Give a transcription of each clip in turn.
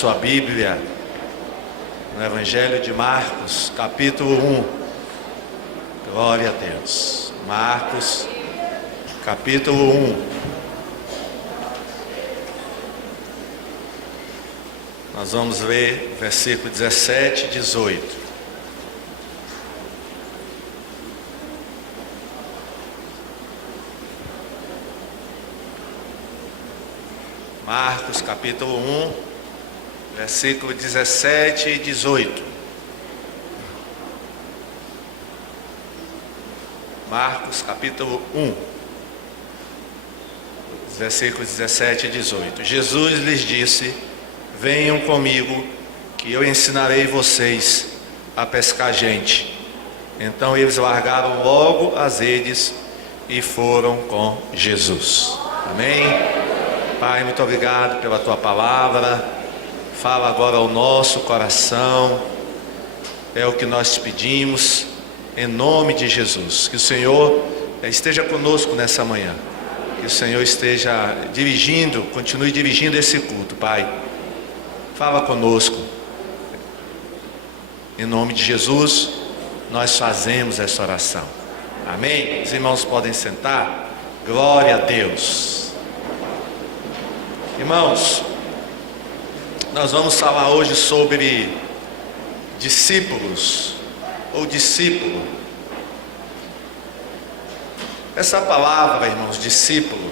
sua Bíblia no Evangelho de Marcos, capítulo 1. Glória a Deus. Marcos, capítulo 1. Nós vamos ler versículo 17 e 18. Marcos capítulo 1, versículo 17 e 18. Marcos capítulo 1, versículos 17 e 18. Jesus lhes disse: venham comigo, que eu ensinarei vocês a pescar gente. Então eles largaram logo as redes e foram com Jesus. Amém? Pai, muito obrigado pela tua palavra. Fala agora ao nosso coração. É o que nós te pedimos, em nome de Jesus. Que o Senhor esteja conosco nessa manhã. Que o Senhor esteja dirigindo, continue dirigindo esse culto, Pai. Fala conosco. Em nome de Jesus, nós fazemos essa oração. Amém? Os irmãos podem sentar. Glória a Deus. Irmãos, nós vamos falar hoje sobre discípulos ou discípulo. Essa palavra, irmãos, discípulo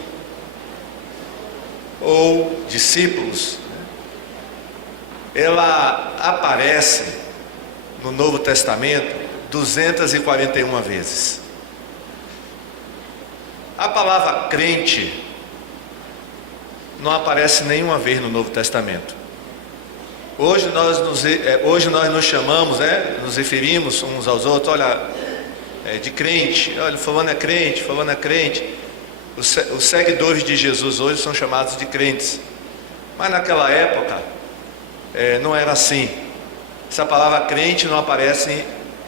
ou discípulos, ela aparece no Novo Testamento 241 vezes. A palavra crente não aparece nenhuma vez no Novo Testamento. Hoje nós nos chamamos, nos referimos uns aos outros, olha, de crente, olha, fulano é crente, fulano é crente. Os seguidores de Jesus hoje são chamados de crentes. Mas naquela época, não era assim. Essa palavra crente não aparece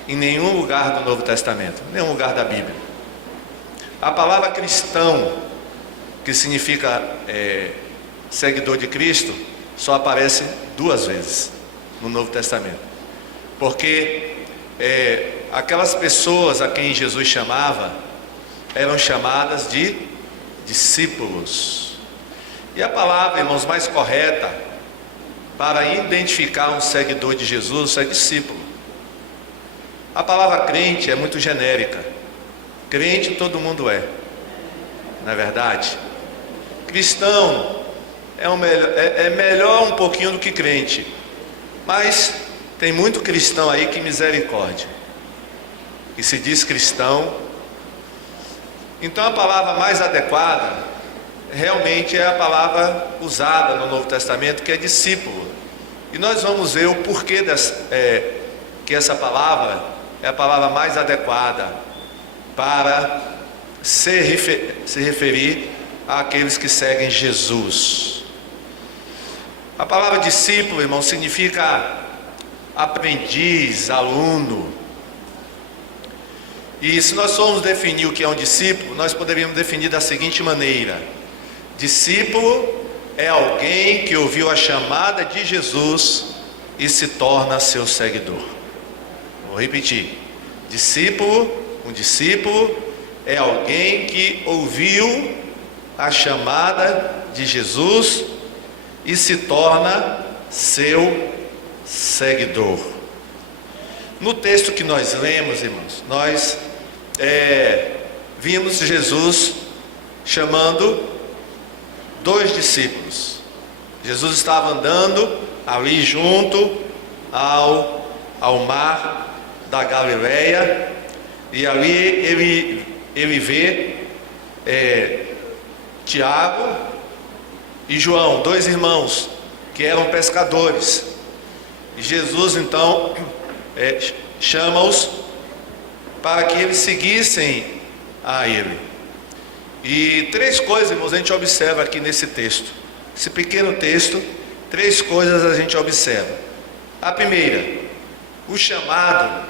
em nenhum lugar do Novo Testamento, nenhum lugar da Bíblia. A palavra cristão, que significa seguidor de Cristo, só aparece 2 vezes no Novo Testamento. Porque aquelas pessoas a quem Jesus chamava eram chamadas de discípulos. E a palavra, irmãos, mais correta para identificar um seguidor de Jesus é discípulo. A palavra crente é muito genérica. Crente todo mundo é, não é verdade? Cristão é melhor um pouquinho do que crente, mas tem muito cristão aí que misericórdia, que se diz cristão. Então a palavra mais adequada realmente é a palavra usada no Novo Testamento, que é discípulo. E nós vamos ver o porquê que essa palavra é a palavra mais adequada para se referir àqueles que seguem Jesus. A palavra discípulo, irmão, significa aprendiz, aluno. E se nós formos definir o que é um discípulo, nós poderíamos definir da seguinte maneira: discípulo é alguém que ouviu a chamada de Jesus e se torna seu seguidor. Vou repetir: um discípulo é alguém que ouviu a chamada de Jesus e se torna seu seguidor. No texto que nós lemos, irmãos, nós vimos Jesus chamando 2 discípulos. Jesus estava andando ali junto ao mar da Galileia, e ali ele vê Tiago e João, 2 irmãos que eram pescadores. E Jesus então chama-os para que eles seguissem a ele. E 3 coisas, irmãos, a gente observa aqui nesse texto. Esse pequeno texto, 3 coisas a gente observa. A primeira, o chamado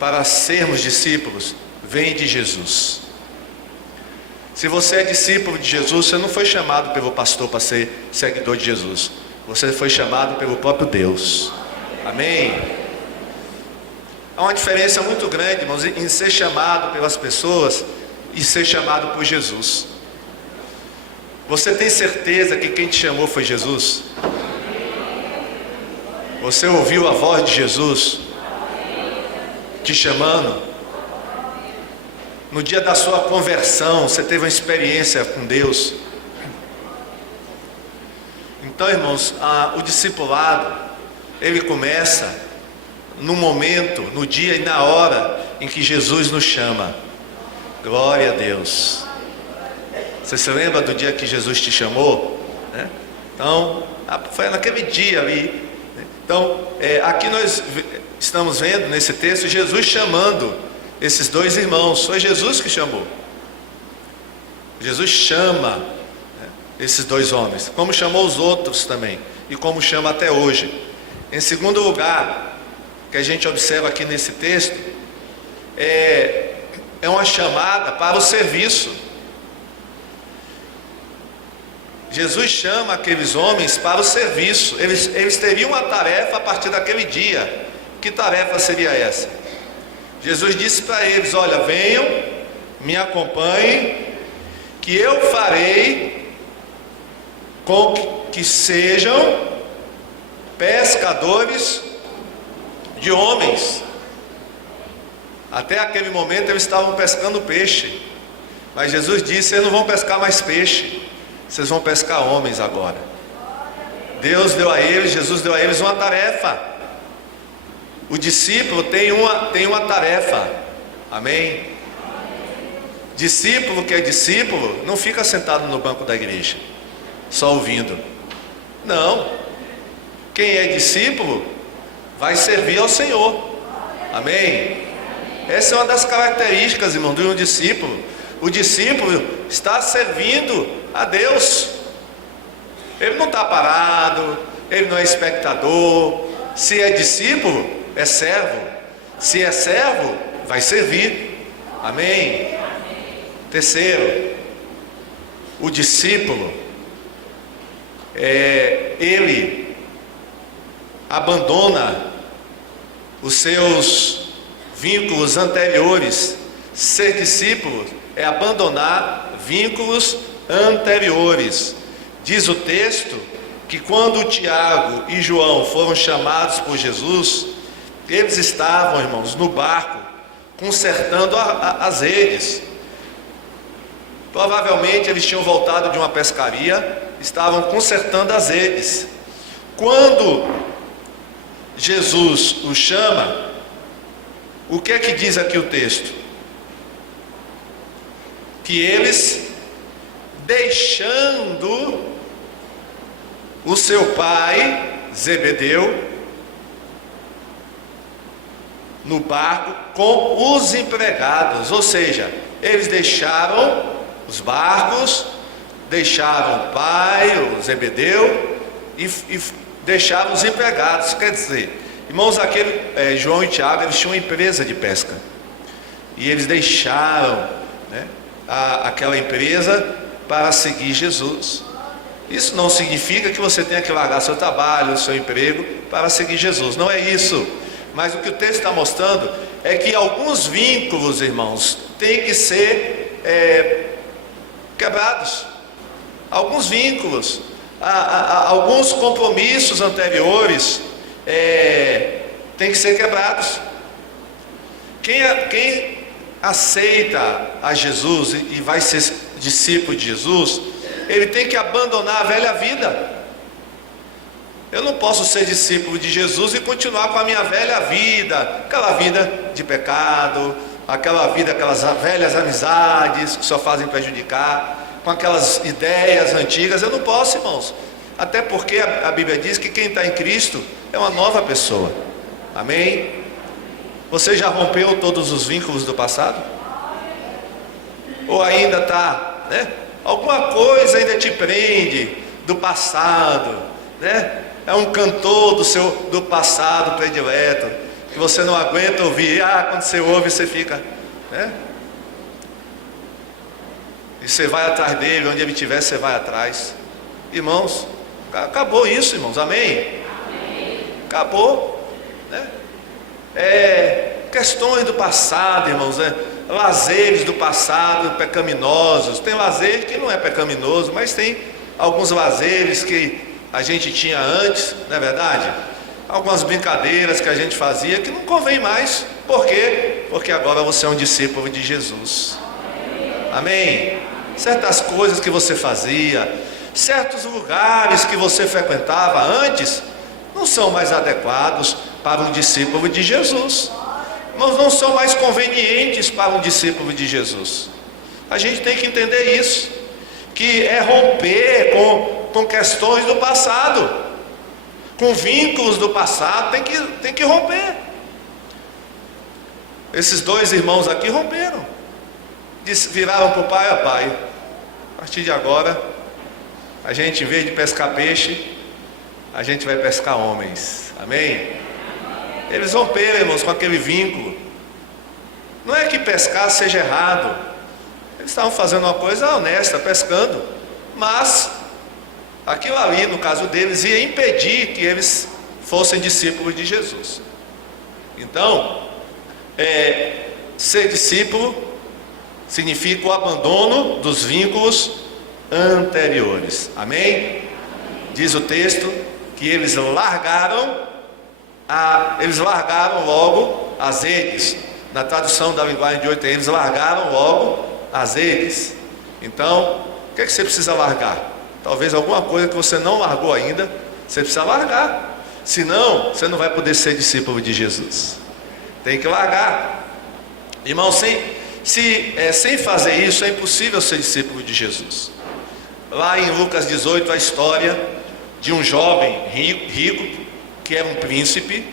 para sermos discípulos vem de Jesus. Se você é discípulo de Jesus, você não foi chamado pelo pastor para ser seguidor de Jesus. Você foi chamado pelo próprio Deus. Amém? Há uma diferença muito grande, irmãos, em ser chamado pelas pessoas e ser chamado por Jesus. Você tem certeza que quem te chamou foi Jesus? Você ouviu a voz de Jesus te chamando? No dia da sua conversão, você teve uma experiência com Deus? Então, irmãos, o discipulado, ele começa no momento, no dia e na hora em que Jesus nos chama. Glória a Deus. Você se lembra do dia que Jesus te chamou? Então, foi naquele dia ali. Então, aqui nós estamos vendo nesse texto Jesus chamando esses dois irmãos. Foi Jesus que chamou. Jesus chama esses dois homens, como chamou os outros também, e como chama até hoje. Em segundo lugar, que a gente observa aqui nesse texto, é uma chamada para o serviço. Jesus chama aqueles homens para o serviço. Eles teriam uma tarefa a partir daquele dia. Que tarefa seria essa? Jesus disse para eles: olha, venham, me acompanhem, que eu farei com que sejam pescadores de homens. Até aquele momento eles estavam pescando peixe, mas Jesus disse: vocês não vão pescar mais peixe, vocês vão pescar homens agora. Deus deu a eles, Jesus deu a eles uma tarefa. O discípulo tem uma tarefa. Amém? Discípulo que é discípulo não fica sentado no banco da igreja só ouvindo. Não. Quem é discípulo vai servir ao Senhor. Amém? Essa é uma das características, irmão, de um discípulo. O discípulo está servindo a Deus. Ele não está parado, ele não é espectador. Se é discípulo, é servo. Se é servo, vai servir. Amém? Terceiro, o discípulo, ele abandona os seus vínculos anteriores. Ser discípulo é abandonar vínculos anteriores. Diz o texto que quando Tiago e João foram chamados por Jesus, eles estavam, irmãos, no barco, consertando as redes. Provavelmente eles tinham voltado de uma pescaria, estavam consertando as redes. Quando Jesus os chama, o que é que diz aqui o texto? Que eles, deixando o seu pai Zebedeu no barco com os empregados, ou seja, eles deixaram os barcos, deixaram o pai, o Zebedeu, e deixaram os empregados. Quer dizer, irmãos, João e Tiago, eles tinham uma empresa de pesca, e eles deixaram, aquela empresa para seguir Jesus. Isso não significa que você tenha que largar seu trabalho, seu emprego para seguir Jesus, não é isso. Mas o que o texto está mostrando é que alguns vínculos, irmãos, têm que ser quebrados. Alguns vínculos, alguns compromissos anteriores têm que ser quebrados. Quem aceita a Jesus e vai ser discípulo de Jesus, ele tem que abandonar a velha vida. Eu não posso ser discípulo de Jesus e continuar com a minha velha vida, aquela vida de pecado, aquela vida, aquelas velhas amizades que só fazem prejudicar, com aquelas ideias antigas. Eu não posso, irmãos, até porque a Bíblia diz que quem está em Cristo é uma nova pessoa. Amém? Você já rompeu todos os vínculos do passado? Ou ainda está, alguma coisa ainda te prende do passado, É um cantor do passado predileto, que você não aguenta ouvir. Quando você ouve, você fica, e você vai atrás dele, onde ele estiver, você vai atrás. Irmãos, Acabou isso, irmãos, amém? Acabou, né? Questões do passado, irmãos, lazeres do passado pecaminosos. Tem lazer que não é pecaminoso, mas tem alguns lazeres que a gente tinha antes, não é verdade? Algumas brincadeiras que a gente fazia que não convém mais. Por quê? Porque agora você é um discípulo de Jesus. Amém? Certas coisas que você fazia, certos lugares que você frequentava antes, não são mais adequados para um discípulo de Jesus. Não são mais convenientes para um discípulo de Jesus. A gente tem que entender isso, que é romper com questões do passado, com vínculos do passado, tem que romper. Esses dois irmãos aqui romperam, viraram para o pai: ó pai, a partir de agora, a gente, em vez de pescar peixe, a gente vai pescar homens. Amém? Eles romperam, irmãos, com aquele vínculo. Não é que pescar seja errado, eles estavam fazendo uma coisa honesta, pescando, mas aquilo ali, no caso deles, ia impedir que eles fossem discípulos de Jesus. Então, ser discípulo significa o abandono dos vínculos anteriores. Amém? Diz o texto que eles largaram logo as redes. Na tradução da linguagem de hoje, eles largaram logo as redes. Então, o que você precisa largar? Talvez alguma coisa que você não largou ainda, você precisa largar. Senão, você não vai poder ser discípulo de Jesus. Tem que largar. Irmão, sem fazer isso, é impossível ser discípulo de Jesus. Lá em Lucas 18, a história de um jovem rico, que era um príncipe,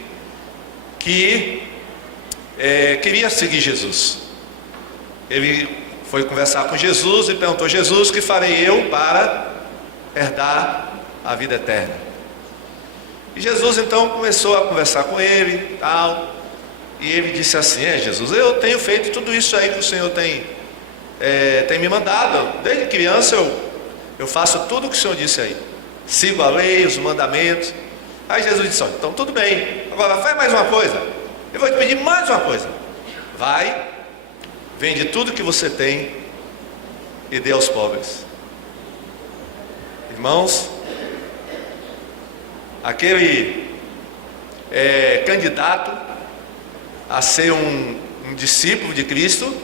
que queria seguir Jesus. Ele foi conversar com Jesus e perguntou: Jesus, o que farei eu para herdar a vida eterna? E Jesus então começou a conversar com ele, tal, e ele disse assim: Jesus, eu tenho feito tudo isso aí que o Senhor tem me mandado. Desde criança eu faço tudo o que o Senhor disse aí, sigo a lei, os mandamentos. Aí Jesus disse: então tudo bem, agora faz mais uma coisa, eu vou te pedir mais uma coisa. Vai, vende tudo que você tem e dê aos pobres. Irmãos, aquele candidato a ser um discípulo de Cristo,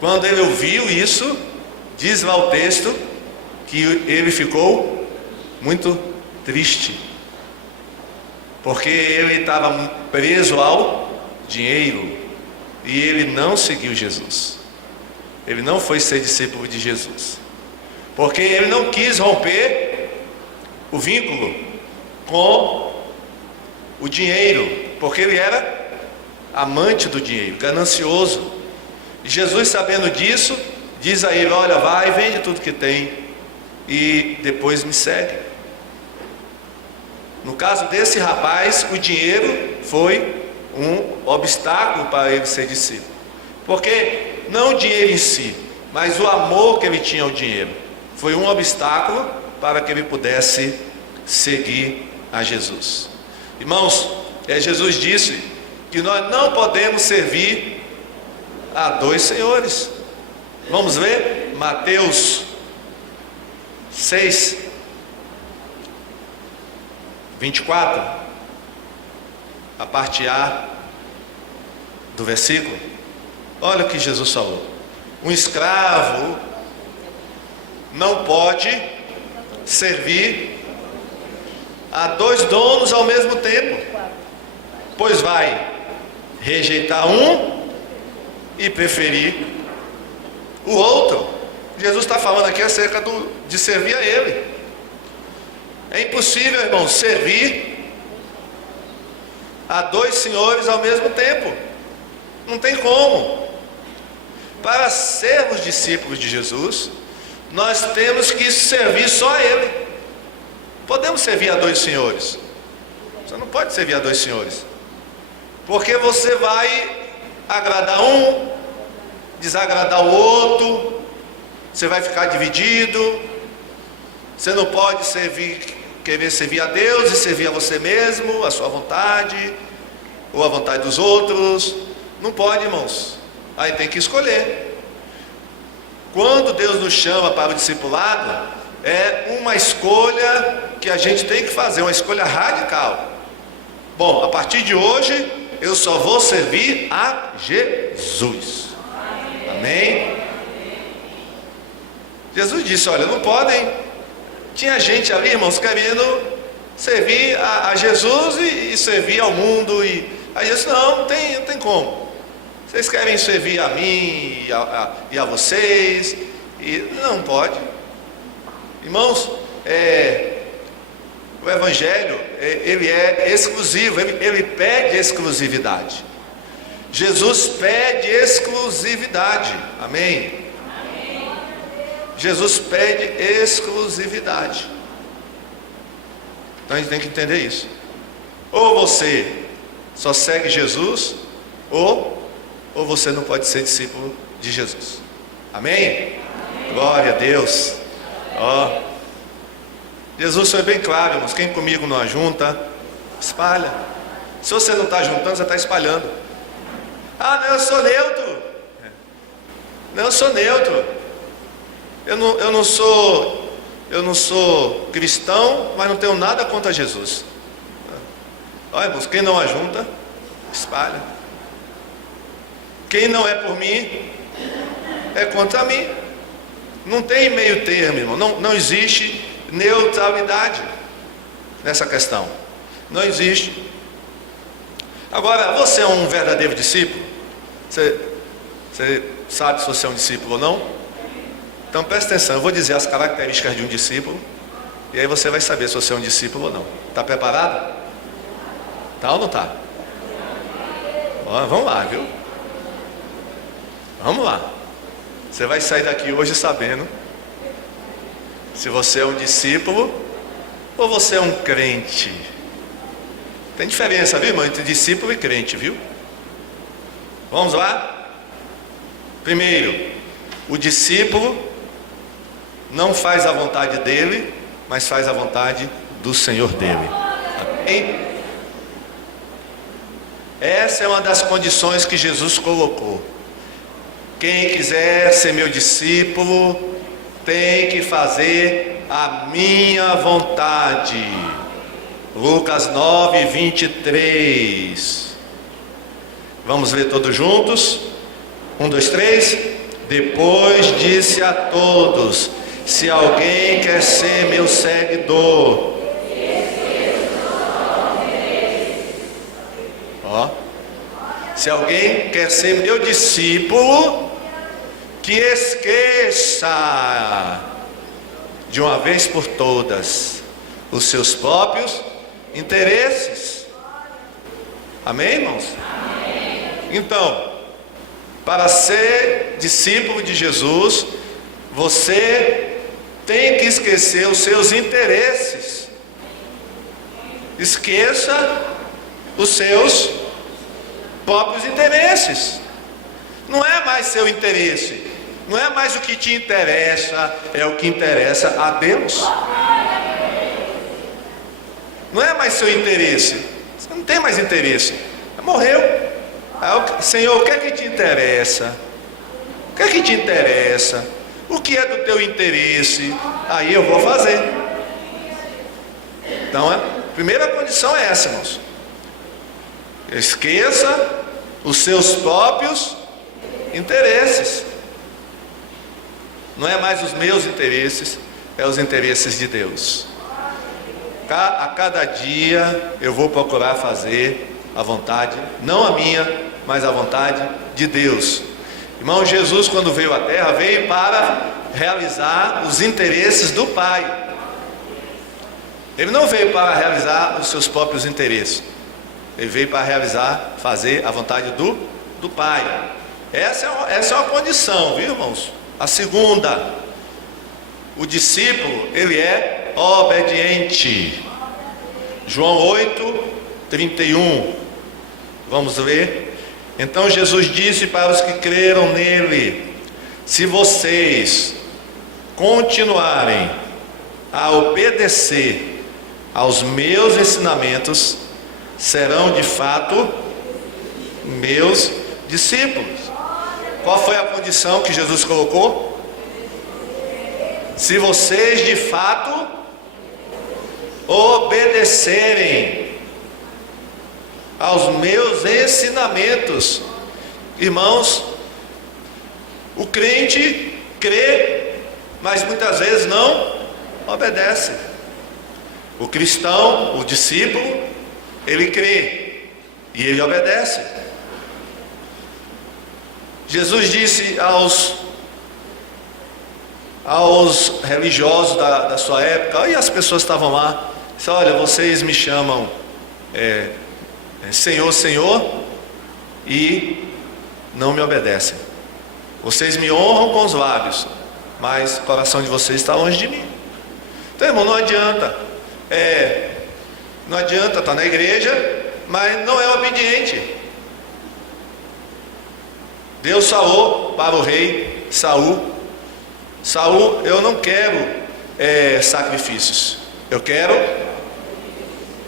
quando ele ouviu isso, diz lá o texto que ele ficou muito triste, porque ele estava preso ao dinheiro e ele não seguiu Jesus. Ele não foi ser discípulo de Jesus, porque ele não quis romper o vínculo com o dinheiro, porque ele era amante do dinheiro, ganancioso. E Jesus, sabendo disso, diz a ele: olha, vai, vende tudo que tem e depois me segue. No caso desse rapaz, o dinheiro foi um obstáculo para ele ser discípulo, porque não o dinheiro em si, mas o amor que ele tinha ao dinheiro foi um obstáculo para que ele pudesse seguir a Jesus. Irmãos, Jesus disse que nós não podemos servir a dois senhores. Vamos ver Mateus 6, 24, a parte A do versículo. Olha o que Jesus falou: um escravo não pode servir a dois donos ao mesmo tempo, pois vai rejeitar um e preferir o outro. Jesus está falando aqui acerca de servir a Ele. É impossível, irmão, servir a dois senhores ao mesmo tempo. Não tem como. Para sermos discípulos de Jesus, nós temos que servir só a Ele. Podemos servir a dois senhores? Você não pode servir a dois senhores, porque você vai agradar um, desagradar o outro, você vai ficar dividido. Você não pode servir querer servir a Deus e servir a você mesmo, a sua vontade, ou a vontade dos outros. Não pode, irmãos. Aí tem que escolher. Quando Deus nos chama para o discipulado, é uma escolha que a gente tem que fazer, uma escolha radical. Bom, a partir de hoje, eu só vou servir a Jesus. Amém? Jesus disse, olha, não podem. Tinha gente ali, irmãos, querendo servir a Jesus e servir ao mundo. Aí ele disse, não tem como. Vocês querem servir a mim e a vocês, e não pode. Irmãos, o Evangelho, ele é exclusivo, ele pede exclusividade. Jesus pede exclusividade, amém? Jesus pede exclusividade. Então a gente tem que entender isso. Ou você só segue Jesus, ou você não pode ser discípulo de Jesus. Amém? Glória a Deus. Ó, Jesus foi bem claro, irmãos. Quem comigo não ajunta, espalha. Se você não está juntando, você está espalhando. Ah, não, eu sou neutro. Não, eu sou neutro. Eu não sou cristão, mas não tenho nada contra Jesus. Olha, irmãos, quem não ajunta, espalha. Quem não é por mim, é contra mim. Não tem meio termo, irmão. Não existe neutralidade nessa questão. Não existe. Agora, você é um verdadeiro discípulo? Você sabe se você é um discípulo ou não? Então presta atenção, eu vou dizer as características de um discípulo, e aí você vai saber se você é um discípulo ou não. Está preparado? Tá ou não está? Vamos lá, viu? Vamos lá. Você vai sair daqui hoje sabendo se você é um discípulo ou você é um crente. Tem diferença, viu, irmão, entre discípulo e crente, viu? Vamos lá? Primeiro, o discípulo não faz a vontade dele, mas faz a vontade do Senhor dele. Amém? Essa é uma das condições que Jesus colocou. Quem quiser ser meu discípulo tem que fazer a minha vontade. Lucas 9, 23. Vamos ler todos juntos? 1, 2, 3. Depois disse a todos: se alguém quer ser meu seguidor, se alguém quer ser meu discípulo, que esqueça de uma vez por todas os seus próprios interesses. Amém, irmãos? Amém. Então, para ser discípulo de Jesus, você tem que esquecer os seus interesses. Esqueça os seus próprios interesses. Não é mais seu interesse, não é mais o que te interessa, é o que interessa a Deus. Não é mais seu interesse, você não tem mais interesse, morreu. Senhor, o que é que te interessa? O que é que te interessa? O que é do teu interesse? Aí eu vou fazer. Então a primeira condição é essa, irmãos. Esqueça os seus próprios interesses. Não é mais os meus interesses, é os interesses de Deus. A cada dia eu vou procurar fazer a vontade, não a minha, mas a vontade de Deus. Irmão, Jesus, quando veio à terra, veio para realizar os interesses do Pai. Ele não veio para realizar os seus próprios interesses. Ele veio para realizar, fazer a vontade do Pai. Essa é uma condição, viu, irmãos? A segunda, o discípulo, ele é obediente. João 8, 31. Vamos ver. Então Jesus disse para os que creram nele: se vocês continuarem a obedecer aos meus ensinamentos, serão de fato meus discípulos. Qual foi a condição que Jesus colocou? Se vocês de fato obedecerem aos meus ensinamentos. Irmãos, o crente crê, mas muitas vezes não obedece. O cristão, o discípulo, ele crê e ele obedece. Jesus disse aos religiosos da sua época, e as pessoas estavam lá, disse: olha, vocês me chamam Senhor, Senhor, e não me obedecem. Vocês me honram com os lábios, mas o coração de vocês está longe de mim. Então, irmão, não adianta estar na igreja, mas não é obediente. Deus falou para o rei Saul: Saul, eu não quero sacrifícios, eu quero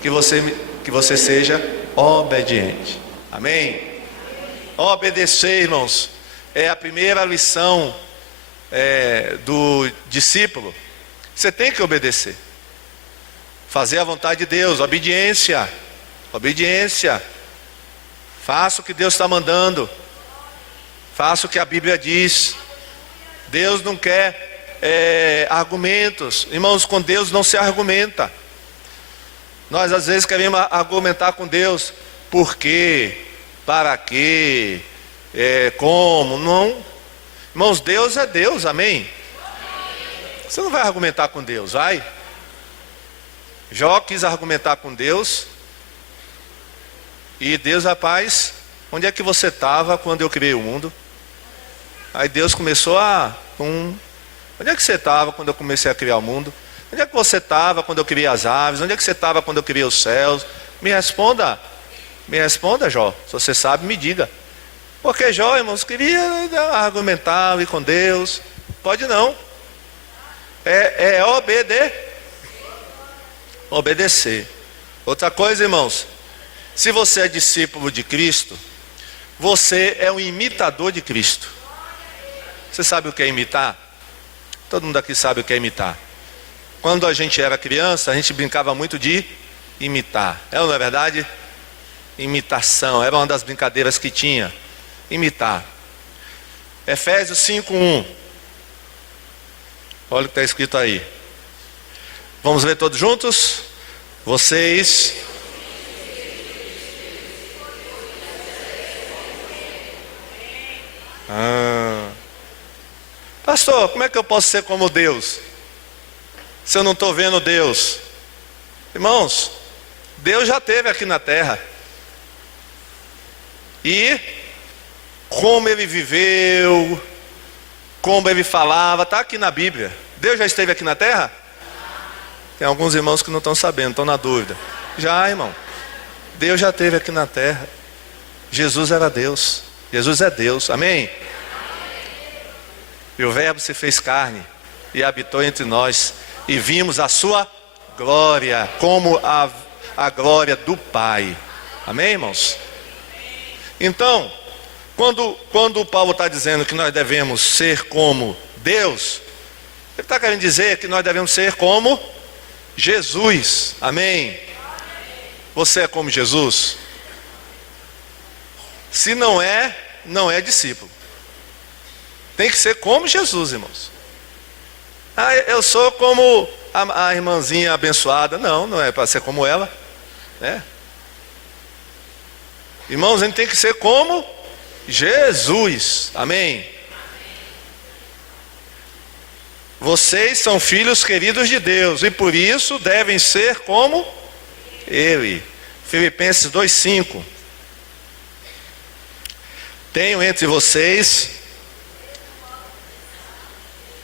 que você seja obediente. Amém? Obedecer, irmãos, é a primeira lição do discípulo. Você tem que obedecer, fazer a vontade de Deus. Obediência, obediência. Faça o que Deus está mandando, faça o que a Bíblia diz. Deus não quer argumentos. Irmãos, com Deus não se argumenta. Nós às vezes queremos argumentar com Deus. Por quê? Para quê? Como? Não. Irmãos, Deus é Deus, amém? Você não vai argumentar com Deus, vai? Jó quis argumentar com Deus. E Deus, rapaz, onde é que você estava quando eu criei o mundo? Aí Deus começou onde é que você estava quando eu comecei a criar o mundo? Onde é que você estava quando eu criei as aves? Onde é que você estava quando eu criei os céus? Me responda, Jó. Se você sabe, me diga. Porque Jó, irmãos, queria argumentar e com Deus. Pode não. Obedecer. Outra coisa, irmãos, se você é discípulo de Cristo, você é um imitador de Cristo. Você sabe o que é imitar? Todo mundo aqui sabe o que é imitar. Quando a gente era criança, a gente brincava muito de imitar. Não é verdade? Imitação, era uma das brincadeiras que tinha. Imitar. Efésios 5:1. Olha o que está escrito aí. Vamos ver todos juntos? Vocês... Pastor, como é que eu posso ser como Deus, se eu não estou vendo Deus? Irmãos, Deus já esteve aqui na terra. E como Ele viveu, como Ele falava, está aqui na Bíblia. Deus já esteve aqui na terra? Tem alguns irmãos que não estão sabendo, estão na dúvida. Já, irmão, Deus já esteve aqui na terra. Jesus era Deus, Jesus é Deus, amém? E o Verbo se fez carne e habitou entre nós, e vimos a sua glória, como a glória do Pai. Amém, irmãos? Então, quando Paulo está dizendo que nós devemos ser como Deus, ele está querendo dizer que nós devemos ser como Jesus. Amém? Você é como Jesus? Se não é, não é discípulo. Tem que ser como Jesus, irmãos. Eu sou como a irmãzinha abençoada. Não, não é para ser como ela, né? Irmãos, a gente tem que ser como Jesus. Amém? Vocês são filhos queridos de Deus, e por isso devem ser como Ele. Filipenses 2:5. Tenho entre vocês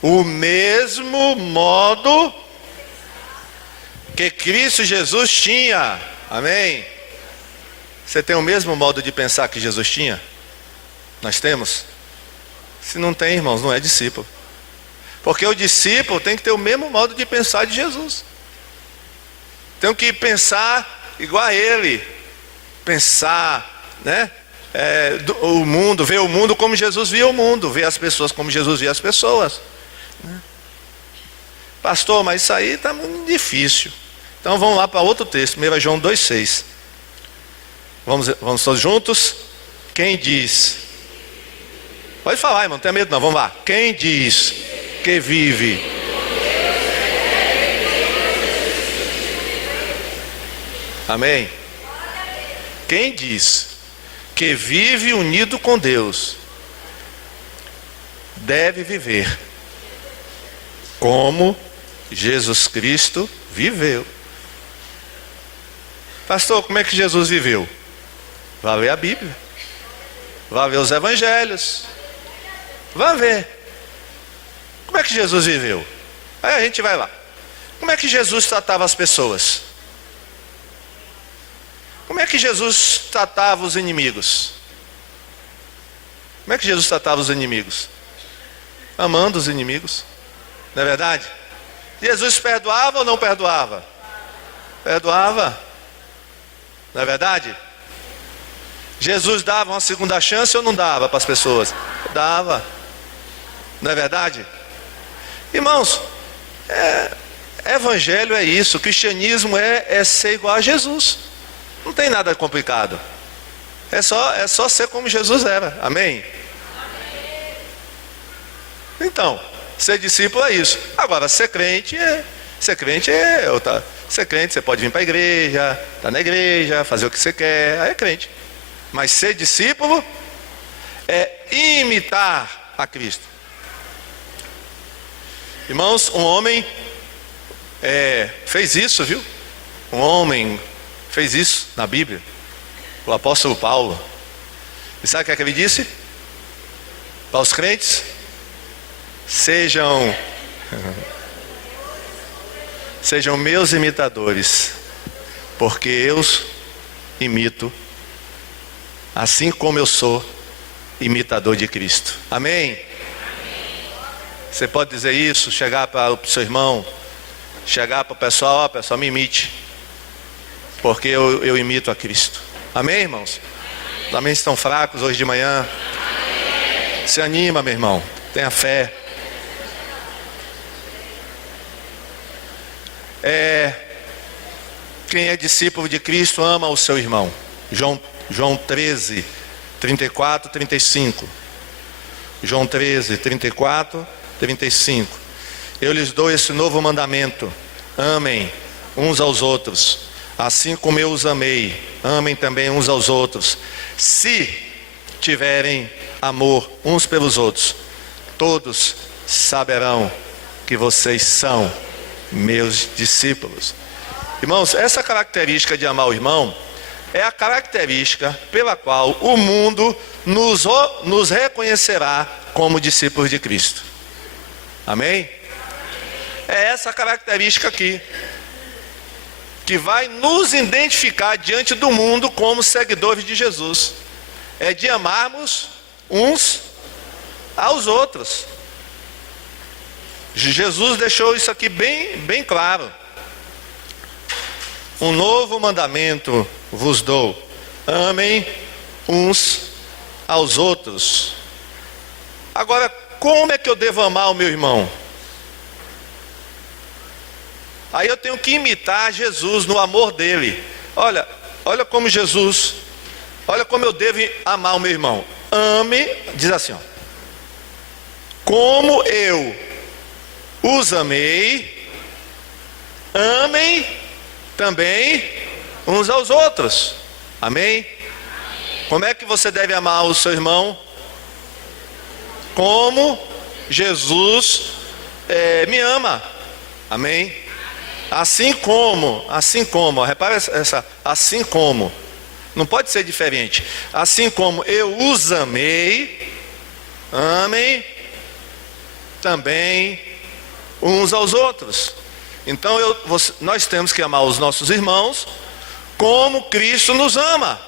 o mesmo modo que Cristo Jesus tinha. Amém? Você tem o mesmo modo de pensar que Jesus tinha? Nós temos? Se não tem, irmãos, não é discípulo. Porque o discípulo tem que ter o mesmo modo de pensar de Jesus. Tenho que pensar igual a ele. Pensar, né? O mundo, ver o mundo como Jesus via o mundo, ver as pessoas como Jesus via as pessoas. Pastor, mas isso aí está muito difícil. Então vamos lá para outro texto, 1 João 2,6. Vamos todos juntos? Quem diz? Pode falar, irmão, não tem medo não, vamos lá. Quem diz que vive? Amém? Quem diz que vive unido com Deus, deve viver como Jesus Cristo viveu. Pastor, como é que Jesus viveu? Vá ler a Bíblia, vá ver os Evangelhos, vá ver. Como é que Jesus viveu? Aí a gente vai lá. Como é que Jesus tratava as pessoas? Como é que Jesus tratava os inimigos? Como é que Jesus tratava os inimigos? Amando os inimigos. Não é verdade? Jesus perdoava ou não perdoava? Perdoava. Não é verdade? Jesus dava uma segunda chance ou não dava para as pessoas? Dava. Não é verdade? Irmãos, evangelho é isso. Cristianismo é ser igual a Jesus. Não tem nada complicado. É só ser como Jesus era. Amém? Então, ser discípulo é isso. Agora, ser crente é outra. Ser crente, você pode vir para a igreja, estar na igreja, fazer o que você quer, aí é crente. Mas ser discípulo é imitar a Cristo. Irmãos, um homem fez isso, viu? Um homem fez isso na Bíblia, o apóstolo Paulo. E sabe o que ele disse? Para os crentes: sejam meus imitadores, porque eu imito, assim como eu sou imitador de Cristo. Amém? Você pode dizer isso, chegar para o seu irmão, chegar para o pessoal: pessoal, me imite, porque eu imito a Cristo. Amém, irmãos? Também estão fracos hoje de manhã. Se anima, meu irmão, tenha fé. Quem é discípulo de Cristo ama o seu irmão. João 13, 34, 35. João 13, 34, 35. Eu lhes dou esse novo mandamento: amem uns aos outros, assim como eu os amei. Amem também uns aos outros. Se tiverem amor uns pelos outros, todos saberão que vocês são meus discípulos. Irmãos, essa característica de amar o irmão é a característica pela qual o mundo nos reconhecerá como discípulos de Cristo. Amém? É essa característica aqui que vai nos identificar diante do mundo como seguidores de Jesus. É de amarmos uns aos outros. Jesus deixou isso aqui bem claro. Um novo mandamento vos dou: amem uns aos outros. Agora, como é que eu devo amar o meu irmão? Aí eu tenho que imitar Jesus no amor dele. Olha como Jesus, olha como eu devo amar o meu irmão. Ame, diz assim, ó: como eu os amei, amem também uns aos outros. Amém? Como é que você deve amar o seu irmão? Como Jesus me ama. Amém? Assim como, repara assim como, não pode ser diferente. Assim como eu os amei, amem também uns aos outros. Então nós temos que amar os nossos irmãos como Cristo nos ama.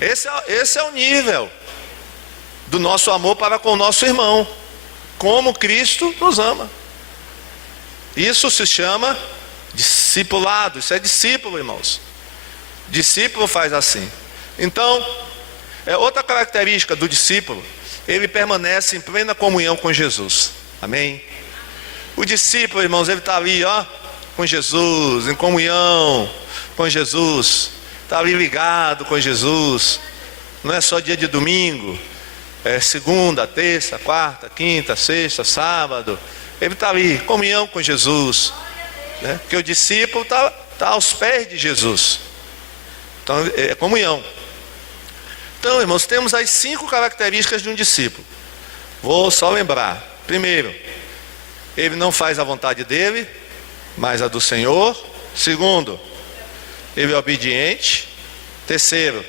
Esse é o nível do nosso amor para com o nosso irmão, como Cristo nos ama. Isso se chama Discipulado, isso é discípulo, irmãos. Discípulo faz assim. Então, outra característica do discípulo, ele permanece em plena comunhão com Jesus. Amém? O discípulo, irmãos, ele está ali, com Jesus, em comunhão com Jesus. Está ali ligado com Jesus. Não é só dia de domingo, é segunda, terça, quarta, quinta, sexta, sábado. Ele está ali, comunhão com Jesus, né? Porque o discípulo está aos pés de Jesus. Então é comunhão. Então, irmãos, temos as 5 características de um discípulo. Vou só lembrar. Primeiro, ele não faz a vontade dele, mas a do Senhor. Segundo, ele é obediente. Terceiro,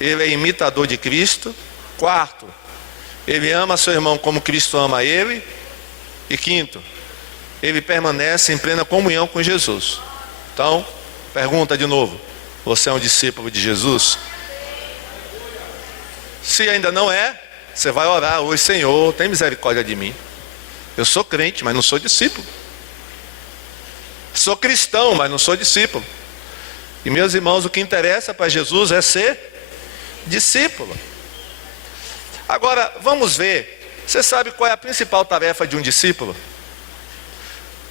ele é imitador de Cristo. Quarto, ele ama seu irmão como Cristo ama ele. E quinto, ele permanece em plena comunhão com Jesus. Então, pergunta de novo: você é um discípulo de Jesus? Se ainda não é, você vai orar hoje: Senhor, tem misericórdia de mim. Eu sou crente, mas não sou discípulo. Sou cristão, mas não sou discípulo. E meus irmãos, o que interessa para Jesus é ser discípulo. Agora, vamos ver. Você sabe qual é a principal tarefa de um discípulo?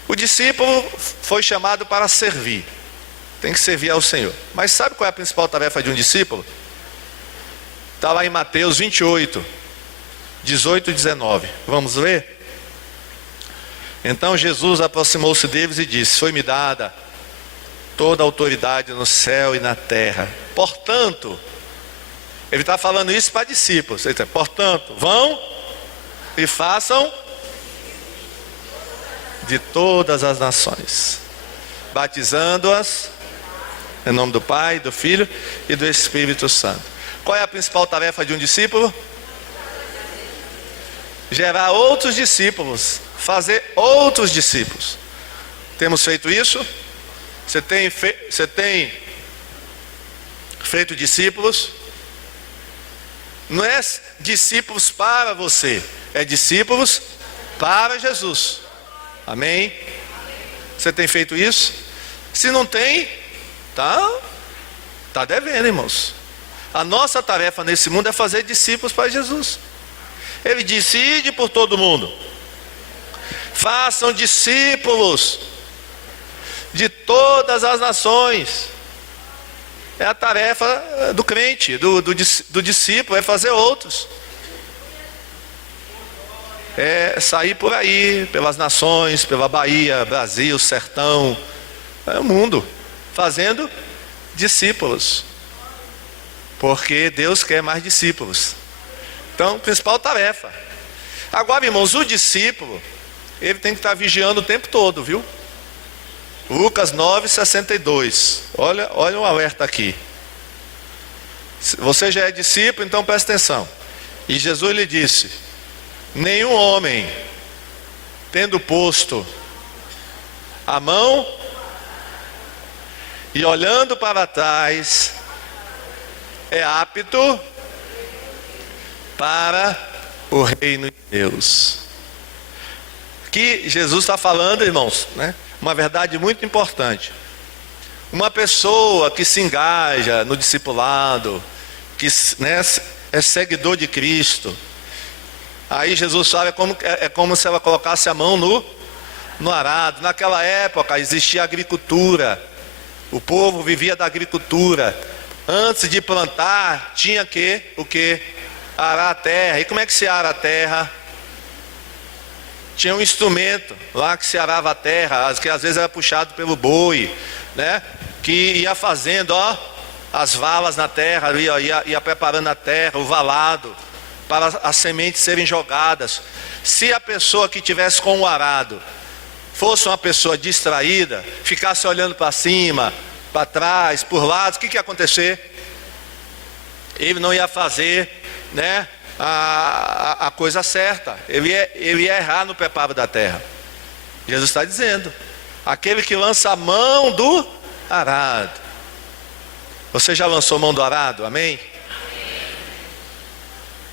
O discípulo foi chamado para servir. Tem que servir ao Senhor. Mas sabe qual é a principal tarefa de um discípulo? Está lá em Mateus 28, 18 e 19. Vamos ler? Então Jesus aproximou-se deles e disse: foi-me dada toda a autoridade no céu e na terra. Portanto, ele está falando isso para discípulos. Ele diz: portanto, vão e façam de todas as nações, batizando-as em nome do Pai, do Filho e do Espírito Santo. Qual é a principal tarefa de um discípulo? Gerar outros discípulos, fazer outros discípulos. Temos feito isso? Você tem feito discípulos? Não é discípulos para você, é discípulos para Jesus. Amém? Você tem feito isso? Se não tem, tá devendo, irmãos. A nossa tarefa nesse mundo é fazer discípulos para Jesus. Ele disse: ide por todo mundo, façam discípulos de todas as nações. É a tarefa do crente, do discípulo, é fazer outros. É sair por aí, pelas nações, pela Bahia, Brasil, sertão, o mundo, fazendo discípulos. Porque Deus quer mais discípulos. Então, principal tarefa. Agora, irmãos, o discípulo, ele tem que estar vigiando o tempo todo, viu? Lucas 9:62. Olha um alerta aqui. Você já é discípulo, então presta atenção. E Jesus lhe disse: nenhum homem, tendo posto a mão e olhando para trás, é apto para o reino de Deus. Que Jesus está falando, irmãos, né? Uma verdade muito importante. Uma pessoa que se engaja no discipulado, que, né, é seguidor de Cristo, aí Jesus fala, é como se ela colocasse a mão no arado. Naquela época existia agricultura, o povo vivia da agricultura. Antes de plantar, tinha o que? Arar a terra. E como é que se ara a terra? Tinha um instrumento lá que se arava a terra, que às vezes era puxado pelo boi, né? Que ia fazendo, as valas na terra, ali, ia preparando a terra, o valado, para as sementes serem jogadas. Se a pessoa que tivesse com o arado fosse uma pessoa distraída, ficasse olhando para cima, para trás, por lados, o que ia acontecer? Ele não ia fazer, né, a coisa certa. Ele ia errar no preparo da terra. Jesus está dizendo: aquele que lança a mão do arado. Você já lançou a mão do arado? Amém?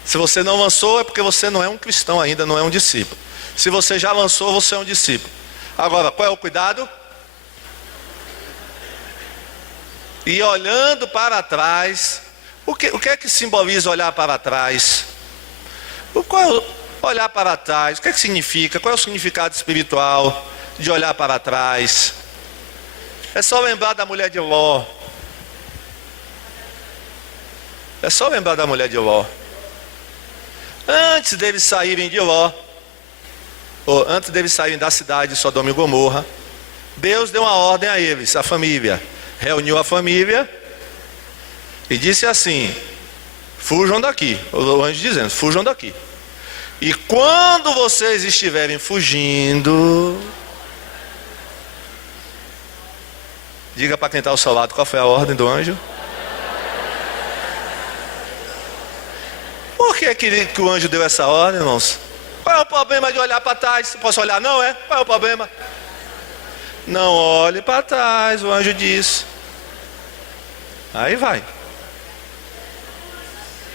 Se você não lançou, é porque você não é um cristão ainda, não é um discípulo. Se você já lançou, você é um discípulo. Agora, qual é o cuidado? E olhando para trás, o que é que simboliza olhar para trás? Olhar para trás, o que é que significa? Qual é o significado espiritual de olhar para trás? É só lembrar da mulher de Ló. É só lembrar da mulher de Ló. Antes deles saírem de Ló, ou antes deles saírem da cidade de Sodoma e Gomorra, Deus deu uma ordem a eles, a família. Reuniu a família e disse assim: fujam daqui. O anjo dizendo: fujam daqui. E quando vocês estiverem fugindo, diga para quem está ao seu lado qual foi a ordem do anjo. Por que o anjo deu essa ordem, irmãos? Qual é o problema de olhar para trás? Posso olhar? Não é? Qual é o problema? Não olhe para trás, o anjo disse. Aí vai.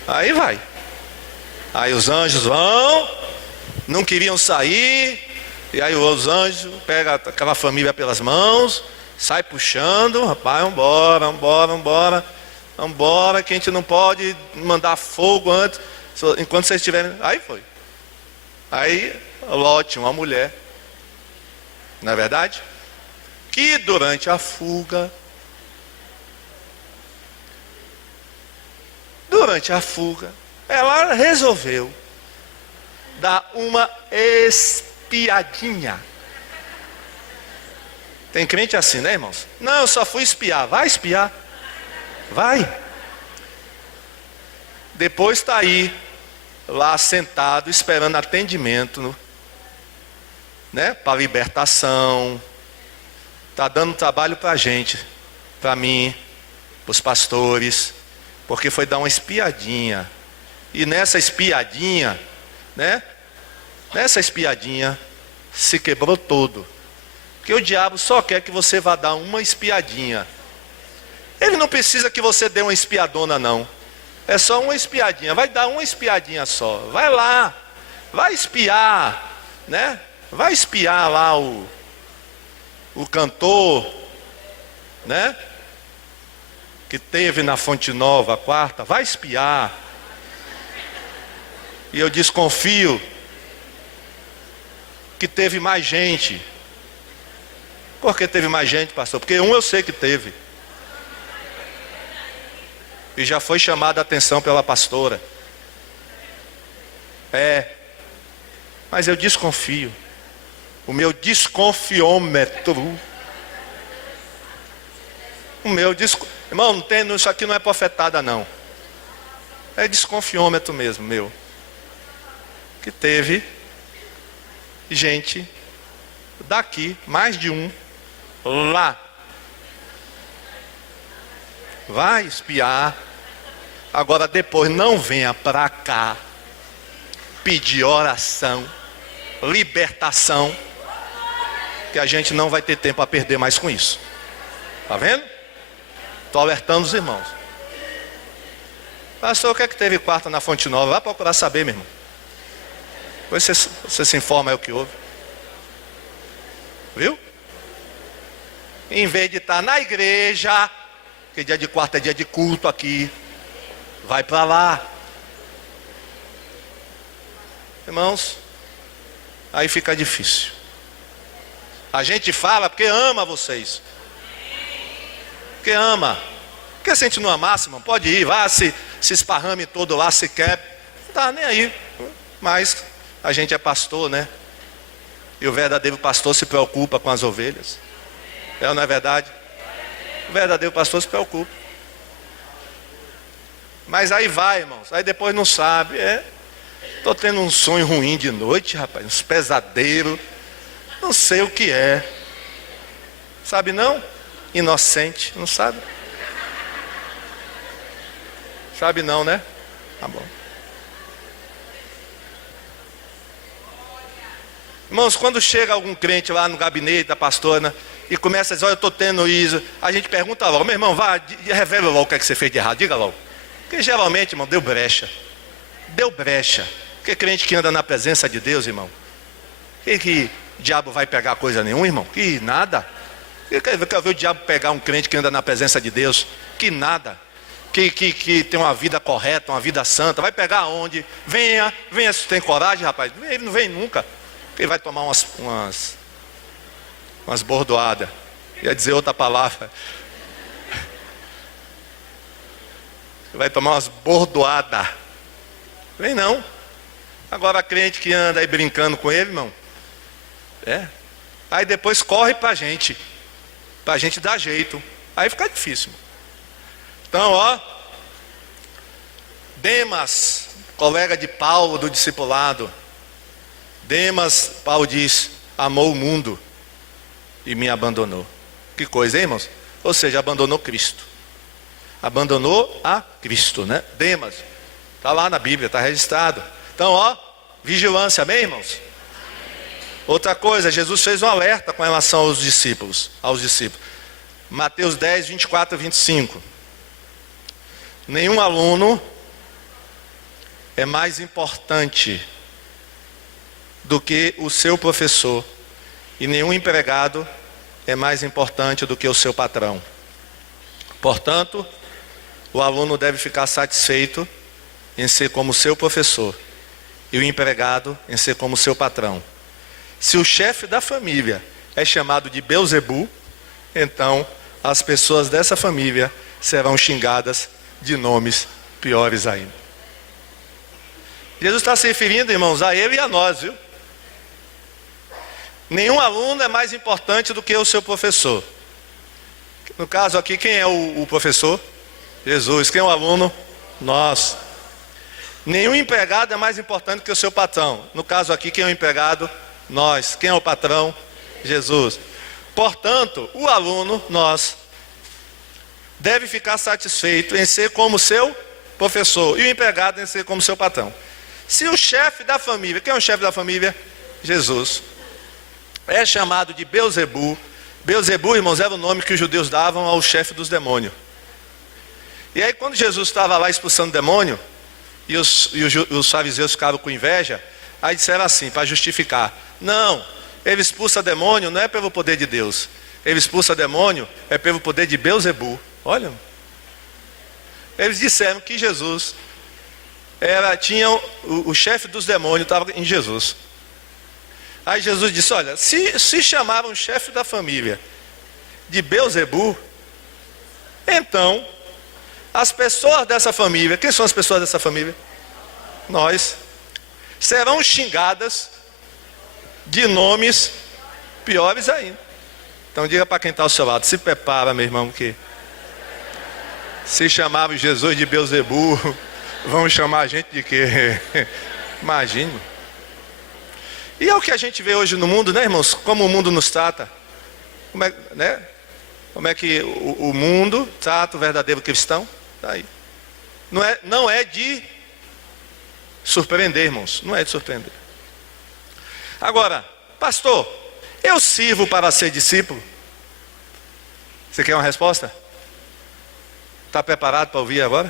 Aí vai. Aí os anjos vão, não queriam sair, e aí os anjos pegam aquela família pelas mãos, sai puxando, rapaz, vambora, vambora, vambora, vambora, que a gente não pode mandar fogo antes, enquanto vocês estiverem. Aí foi. Aí Lote, uma mulher, não é verdade? Que durante a fuga, ela resolveu dar uma espiadinha. Tem crente assim, né, irmãos? Não, eu só fui espiar. Vai espiar. Vai. Depois está aí, lá sentado, esperando atendimento, né, para libertação. Está dando trabalho para a gente, para mim, para os pastores, porque foi dar uma espiadinha. E nessa espiadinha, né? Nessa espiadinha, se quebrou todo. Porque o diabo só quer que você vá dar uma espiadinha. Ele não precisa que você dê uma espiadona, não. É só uma espiadinha. Vai dar uma espiadinha só. Vai lá, vai espiar, né? Vai espiar lá o cantor, né? Que teve na Fonte Nova, a quarta. Vai espiar. E eu desconfio que teve mais gente. Por que teve mais gente, pastor? Porque eu sei que teve. E já foi chamada a atenção pela pastora. Mas eu desconfio. O meu desconfiômetro. Irmão, não tem, isso aqui não é profetada, não. É desconfiômetro mesmo, meu. Que teve gente daqui, mais de um, lá. Vai espiar. Agora depois não venha para cá pedir oração, libertação, que a gente não vai ter tempo a perder mais com isso. Tá vendo? Estou alertando os irmãos. Pastor, o que é que teve quarta na Fonte Nova? Vai procurar saber, meu irmão. Depois você se informa aí o que houve. Viu? Em vez de estar na igreja, que dia de quarta é dia de culto aqui, vai para lá. Irmãos, aí fica difícil. A gente fala porque ama vocês. Porque ama. Porque se a gente não amasse, irmão, pode ir, vá, se esparrame todo lá, se quer. Não tá nem aí. Mas a gente é pastor, né? E o verdadeiro pastor se preocupa com as ovelhas. É ou não é verdade? O verdadeiro pastor se preocupa. Mas aí vai, irmãos. Aí depois não sabe. Estou tendo um sonho ruim de noite, rapaz. Uns pesadelos. Não sei o que é. Sabe não? Inocente. Não sabe? Sabe não, né? Tá bom. Irmãos, quando chega algum crente lá no gabinete da pastora e começa a dizer: olha, eu estou tendo isso, a gente pergunta logo: meu irmão, vá, revela logo o que é que você fez de errado, diga logo. Porque geralmente, irmão, deu brecha. Deu brecha. Porque crente que anda na presença de Deus, irmão, que diabo vai pegar coisa nenhuma, irmão? Que nada. Quer ver o diabo pegar um crente que anda na presença de Deus? Que nada. Que tem uma vida correta, uma vida santa. Vai pegar aonde? Venha se tem coragem, rapaz. Ele não vem nunca. Ele vai tomar umas bordoadas. Ia dizer outra palavra. Ele vai tomar umas bordoadas. Vem não. Agora a crente que anda aí brincando com ele, irmão. Aí depois corre pra gente dar jeito. Aí fica difícil. Então, Demas, colega de Paulo do discipulado. Demas, Paulo diz, amou o mundo e me abandonou. Que coisa, hein, irmãos? Ou seja, abandonou Cristo. Abandonou a Cristo, né? Demas, está lá na Bíblia, está registrado. Então, vigilância, amém, irmãos? Outra coisa, Jesus fez um alerta com relação aos discípulos. Mateus 10, 24 e 25. Nenhum aluno é mais importante do que o seu professor, e nenhum empregado é mais importante do que o seu patrão. Portanto, o aluno deve ficar satisfeito em ser como seu professor, e o empregado em ser como seu patrão. Se o chefe da família é chamado de Belzebu, então as pessoas dessa família serão xingadas de nomes piores ainda. Jesus está se referindo, irmãos, a ele e a nós, viu? Nenhum aluno é mais importante do que o seu professor. No caso aqui, quem é o professor? Jesus. Quem é o aluno? Nós. Nenhum empregado é mais importante que o seu patrão. No caso aqui, quem é o empregado? Nós. Quem é o patrão? Jesus. Portanto, o aluno, nós, deve ficar satisfeito em ser como seu professor, e o empregado em ser como seu patrão. Se o chefe da família, quem é o chefe da família? Jesus, é chamado de Belzebu. Belzebu, irmãos, era o nome que os judeus davam ao chefe dos demônios. E aí quando Jesus estava lá expulsando demônio, e os fariseus ficaram com inveja, aí disseram assim, para justificar: não, ele expulsa demônio não é pelo poder de Deus, ele expulsa demônio é pelo poder de Belzebu. Olha, eles disseram que Jesus tinha o chefe dos demônios estava em Jesus. Aí Jesus disse: olha, se chamaram o chefe da família de Belzebu, então as pessoas dessa família, quem são as pessoas dessa família? Nós, serão xingadas de nomes piores ainda. Então diga para quem está ao seu lado: se prepara, meu irmão, que se chamavam Jesus de Belzebu, vão chamar a gente de quê? Imagine. E é o que a gente vê hoje no mundo, né, irmãos? Como o mundo nos trata. Como é que o mundo trata o verdadeiro cristão? Tá aí. Não é de surpreender, irmãos. Não é de surpreender. Agora, pastor, eu sirvo para ser discípulo? Você quer uma resposta? Está preparado para ouvir agora?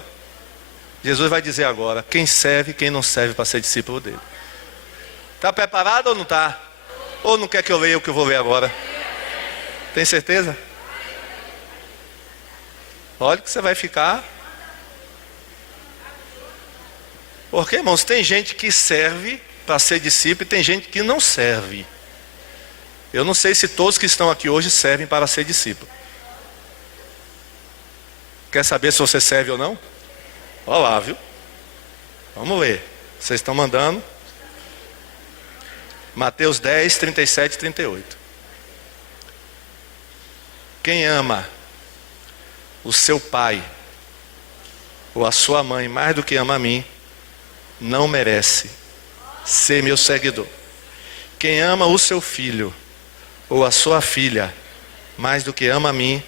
Jesus vai dizer agora quem serve e quem não serve para ser discípulo dele. Está preparado ou não está? Ou não quer que eu leia o que eu vou ler agora? Tem certeza? Olha que você vai ficar. Porque, irmãos, tem gente que serve para ser discípulo e tem gente que não serve. Eu não sei se todos que estão aqui hoje servem para ser discípulo. Quer saber se você serve ou não? Olha lá, viu? Vamos ver. Vocês estão mandando. Mateus 10, 37 e 38. Quem ama o seu pai ou a sua mãe mais do que ama a mim, não merece ser meu seguidor. Quem ama o seu filho ou a sua filha mais do que ama a mim,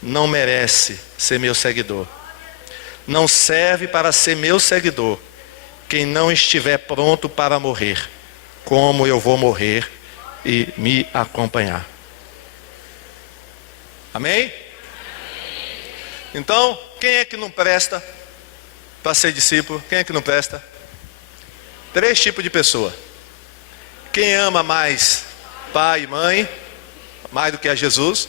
não merece ser meu seguidor. Não serve para ser meu seguidor quem não estiver pronto para morrer, como eu vou morrer e me acompanhar. Amém? Então, quem é que não presta para ser discípulo? Quem é que não presta? 3 tipos de pessoa. Quem ama mais pai e mãe, mais do que a Jesus.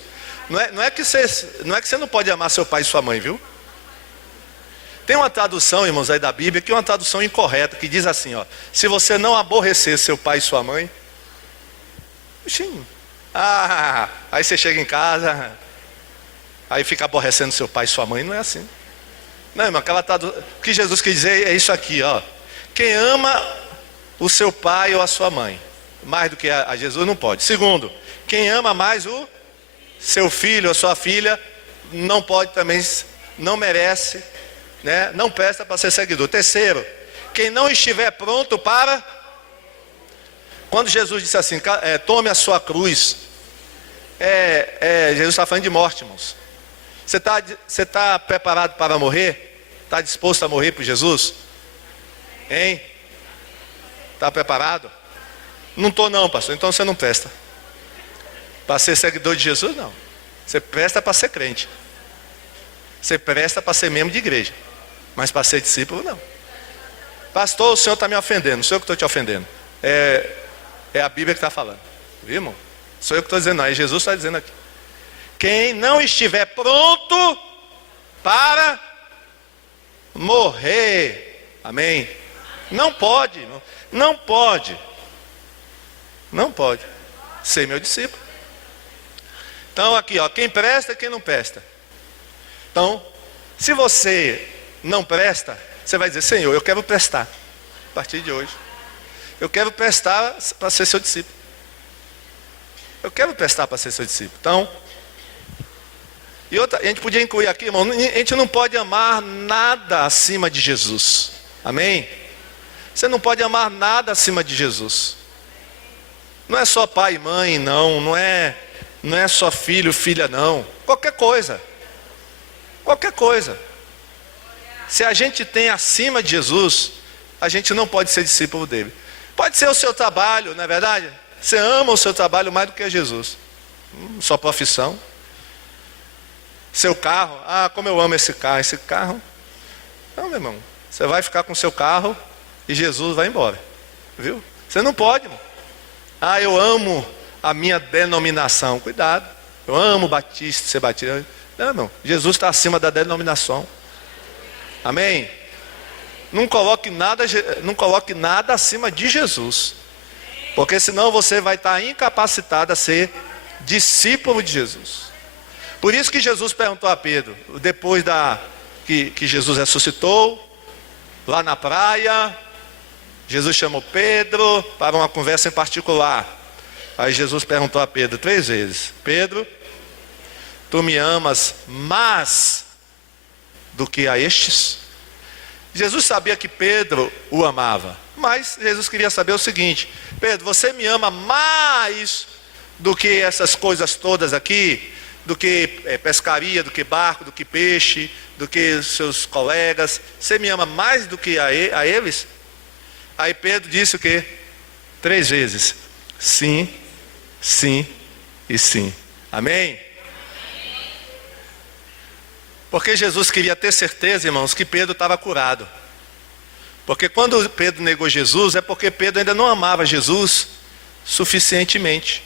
Não é que você não pode amar seu pai e sua mãe, viu? Tem uma tradução, irmãos, aí da Bíblia, que é uma tradução incorreta, que diz assim, ó: se você não aborrecer seu pai e sua mãe, aí você chega em casa, aí fica aborrecendo seu pai e sua mãe. Não é assim. Não, irmão, o que Jesus quis dizer é isso aqui, ó: quem ama o seu pai ou a sua mãe mais do que a Jesus não pode. Segundo, quem ama mais o seu filho ou sua filha não pode também, não merece, né? Não presta para ser seguidor. Terceiro, quem não estiver pronto para... Quando Jesus disse assim, tome a sua cruz, Jesus está falando de morte, irmãos. Você tá preparado para morrer? Está disposto a morrer por Jesus? Hein? Está preparado? Não estou não, pastor. Então você não presta. Para ser seguidor de Jesus, não. Você presta para ser crente. Você presta para ser membro de igreja. Mas para ser discípulo, não. Pastor, o senhor está me ofendendo. Não sou eu que estou te ofendendo. É a Bíblia que está falando. Viu, irmão? Sou eu que estou dizendo, não. É Jesus que está dizendo aqui. Quem não estiver pronto para morrer. Amém? Não pode. Não pode. Não pode ser meu discípulo. Então aqui, ó, quem presta e quem não presta. Então, se você não presta, você vai dizer: Senhor, eu quero prestar a partir de hoje. Eu quero prestar para ser seu discípulo. Eu quero prestar para ser seu discípulo. Então, e outra, a gente podia incluir aqui, irmão, a gente não pode amar nada acima de Jesus. Amém? Você não pode amar nada acima de Jesus. Não é só pai e mãe, não é só filho, filha, não. Qualquer coisa. Qualquer coisa. Se a gente tem acima de Jesus, a gente não pode ser discípulo dele. Pode ser o seu trabalho, não é verdade? Você ama o seu trabalho mais do que Jesus. Sua profissão. Seu carro. Como eu amo esse carro. Esse carro. Não, meu irmão. Você vai ficar com o seu carro e Jesus vai embora. Viu? Você não pode, irmão. Eu amo a minha denominação. Cuidado. Eu amo batista, ser batista. Não, irmão. Jesus está acima da denominação. Amém? Não coloque nada acima de Jesus. Porque senão você vai estar incapacitado a ser discípulo de Jesus. Por isso que Jesus perguntou a Pedro, depois que Jesus ressuscitou, lá na praia, Jesus chamou Pedro para uma conversa em particular. Aí Jesus perguntou a Pedro 3 vezes: Pedro, tu me amas mais do que a estes? Jesus sabia que Pedro o amava, mas Jesus queria saber o seguinte: Pedro, você me ama mais do que essas coisas todas aqui? Do que pescaria, do que barco, do que peixe, do que seus colegas? Você me ama mais do que a eles? Aí Pedro disse o quê? 3 vezes: sim, sim e sim. Amém? Porque Jesus queria ter certeza, irmãos, que Pedro estava curado. Porque quando Pedro negou Jesus, é porque Pedro ainda não amava Jesus suficientemente.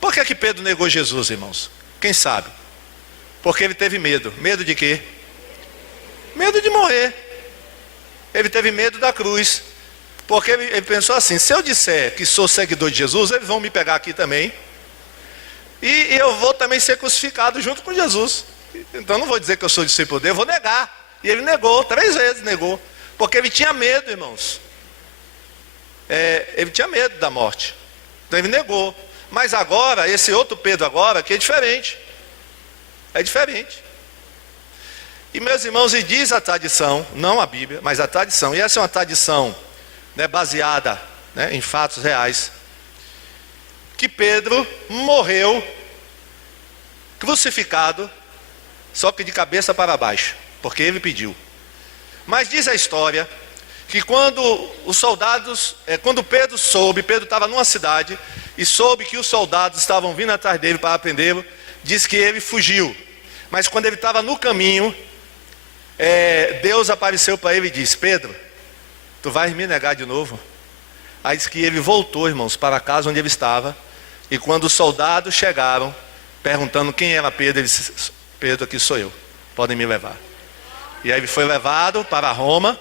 Por que Pedro negou Jesus, irmãos? Quem sabe? Porque ele teve medo. Medo de quê? Medo de morrer. Ele teve medo da cruz. Porque ele pensou assim: se eu disser que sou seguidor de Jesus, eles vão me pegar aqui também. E eu vou também ser crucificado junto com Jesus. Então não vou dizer que eu sou discípulo dele, eu vou negar. E ele negou, 3 vezes negou. Porque ele tinha medo, irmãos. Ele tinha medo da morte. Então ele negou. Mas agora, esse outro Pedro agora, que é diferente. É diferente. E meus irmãos, e diz a tradição, não a Bíblia, mas a tradição, e essa é uma tradição, né, baseada, né, em fatos reais, que Pedro morreu crucificado, só que de cabeça para baixo, porque ele pediu. Mas diz a história que quando os soldados, quando Pedro estava numa cidade e soube que os soldados estavam vindo atrás dele para prendê-lo, diz que ele fugiu. Mas quando ele estava no caminho, Deus apareceu para ele e disse: Pedro, tu vais me negar de novo? Aí diz que ele voltou, irmãos, para a casa onde ele estava. E quando os soldados chegaram, perguntando quem era Pedro. Ele disse: Pedro, aqui sou eu, podem me levar. E aí ele foi levado para Roma.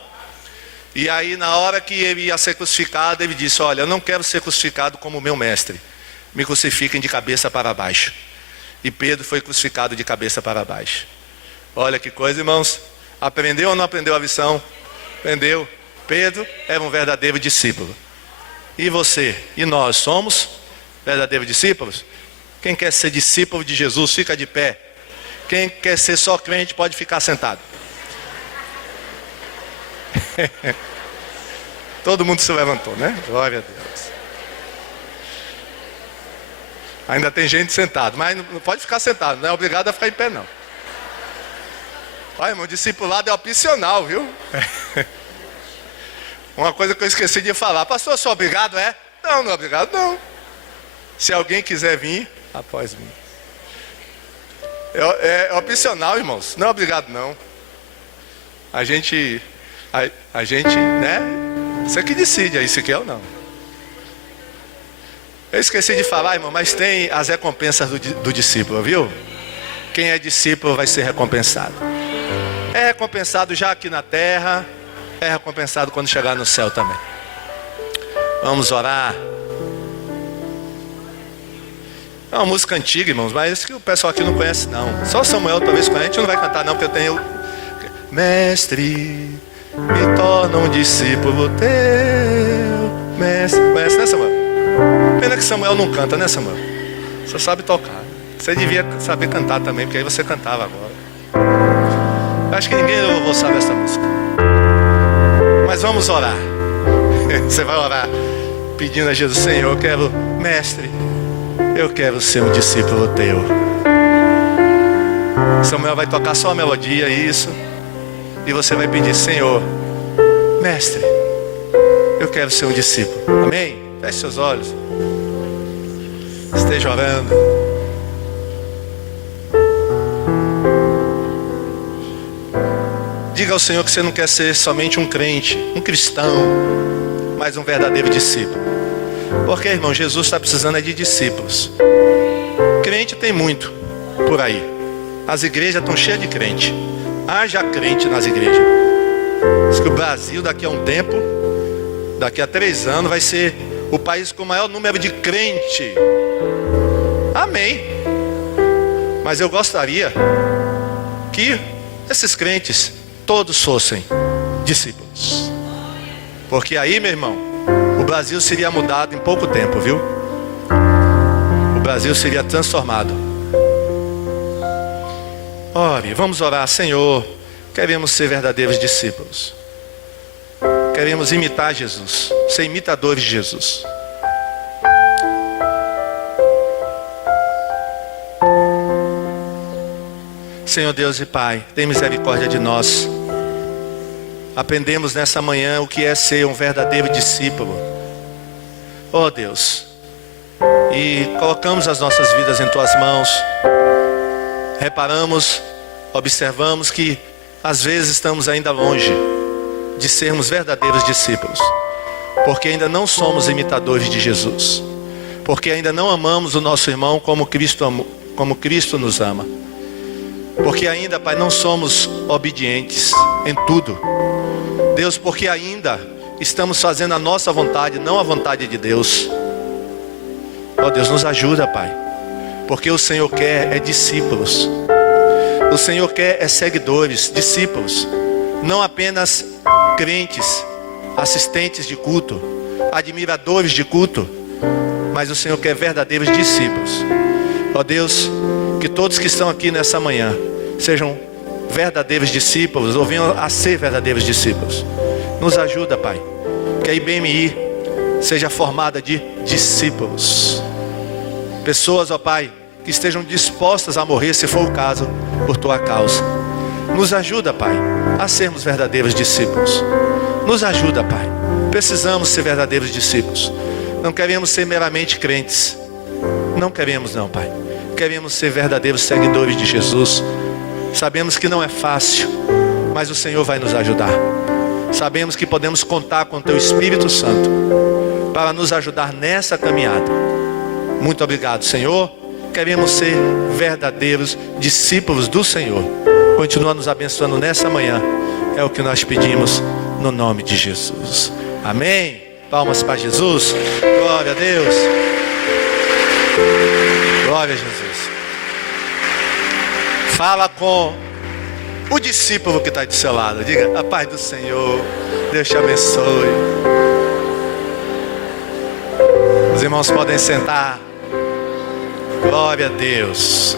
E aí na hora que ele ia ser crucificado, ele disse: olha, eu não quero ser crucificado como meu mestre, me crucifiquem de cabeça para baixo. E Pedro foi crucificado de cabeça para baixo. Olha que coisa, irmãos. Aprendeu ou não aprendeu a lição? Aprendeu. Pedro era um verdadeiro discípulo. E você e nós somos verdadeiros discípulos? Quem quer ser discípulo de Jesus, fica de pé. Quem quer ser só crente, pode ficar sentado. Todo mundo se levantou, né? Glória a Deus. Ainda tem gente sentado, mas não pode ficar sentado, não é obrigado a ficar em pé, não. Olha, irmão, discipulado é opcional, viu? Uma coisa que eu esqueci de falar: pastor, sou obrigado, é? Não, não é obrigado, não. Se alguém quiser vir após mim, é opcional, irmãos, não é obrigado, não. A gente, né? Você que decide aí se quer ou não. Eu esqueci de falar, irmão, mas tem as recompensas do discípulo, viu? Quem é discípulo vai ser recompensado. É recompensado já aqui na terra, é recompensado quando chegar no céu também. Vamos orar. É uma música antiga, irmãos, mas que o pessoal aqui não conhece, não. Só Samuel talvez conhece, a gente não vai cantar não, porque eu tenho... Mestre, me torna um discípulo teu. Mestre, conhece, né, Samuel? Pena que Samuel não canta, né, Samuel? Você sabe tocar. Você devia saber cantar também, porque aí você cantava agora. Eu acho que ninguém louvou sabe essa música. Mas vamos orar. Você vai orar pedindo a Jesus: Senhor, eu quero, mestre, eu quero ser um discípulo teu. Samuel vai tocar só a melodia, isso. E você vai pedir: Senhor, mestre, eu quero ser um discípulo. Amém? Feche seus olhos. Esteja orando. Diga ao Senhor que você não quer ser somente um crente, um cristão, mas um verdadeiro discípulo. Porque, irmão, Jesus está precisando de discípulos. Crente tem muito por aí. As igrejas estão cheias de crente. Haja crente nas igrejas. Diz que o Brasil daqui a um tempo, daqui a 3 anos, vai ser o país com o maior número de crente. Amém. Mas eu gostaria que esses crentes todos fossem discípulos. Porque aí, meu irmão, o Brasil seria mudado em pouco tempo, viu? O Brasil seria transformado. Ore, vamos orar. Senhor, queremos ser verdadeiros discípulos. Queremos imitar Jesus, ser imitadores de Jesus. Senhor Deus e Pai, tem misericórdia de nós. Aprendemos nessa manhã o que é ser um verdadeiro discípulo. Oh Deus, e colocamos as nossas vidas em Tuas mãos. Reparamos, observamos que às vezes estamos ainda longe de sermos verdadeiros discípulos, porque ainda não somos imitadores de Jesus, porque ainda não amamos o nosso irmão como Cristo nos ama, porque ainda, Pai, não somos obedientes em tudo. Deus, porque ainda estamos fazendo a nossa vontade, não a vontade de Deus. Oh Deus, nos ajuda, Pai, porque o Senhor quer é discípulos. O Senhor quer é seguidores, discípulos, não apenas crentes, assistentes de culto, admiradores de culto, mas o Senhor quer verdadeiros discípulos. Ó Deus, que todos que estão aqui nessa manhã sejam verdadeiros discípulos, ou venham a ser verdadeiros discípulos. Nos ajuda, Pai, que a IBMI seja formada de discípulos, pessoas, ó Pai, que estejam dispostas a morrer, se for o caso, por Tua causa. Nos ajuda, Pai, a sermos verdadeiros discípulos. Nos ajuda, Pai. Precisamos ser verdadeiros discípulos. Não queremos ser meramente crentes. Não queremos não, Pai. Queremos ser verdadeiros seguidores de Jesus. Sabemos que não é fácil, mas o Senhor vai nos ajudar. Sabemos que podemos contar com o Teu Espírito Santo para nos ajudar nessa caminhada. Muito obrigado, Senhor. queremos ser verdadeiros discípulos do Senhor. Continua nos abençoando nessa manhã. É o que nós pedimos no nome de Jesus. Amém. Palmas para Jesus. Glória a Deus. Glória a Jesus. Fala com o discípulo que está do seu lado. Diga: a paz do Senhor. Deus te abençoe. Os irmãos podem sentar. Glória a Deus.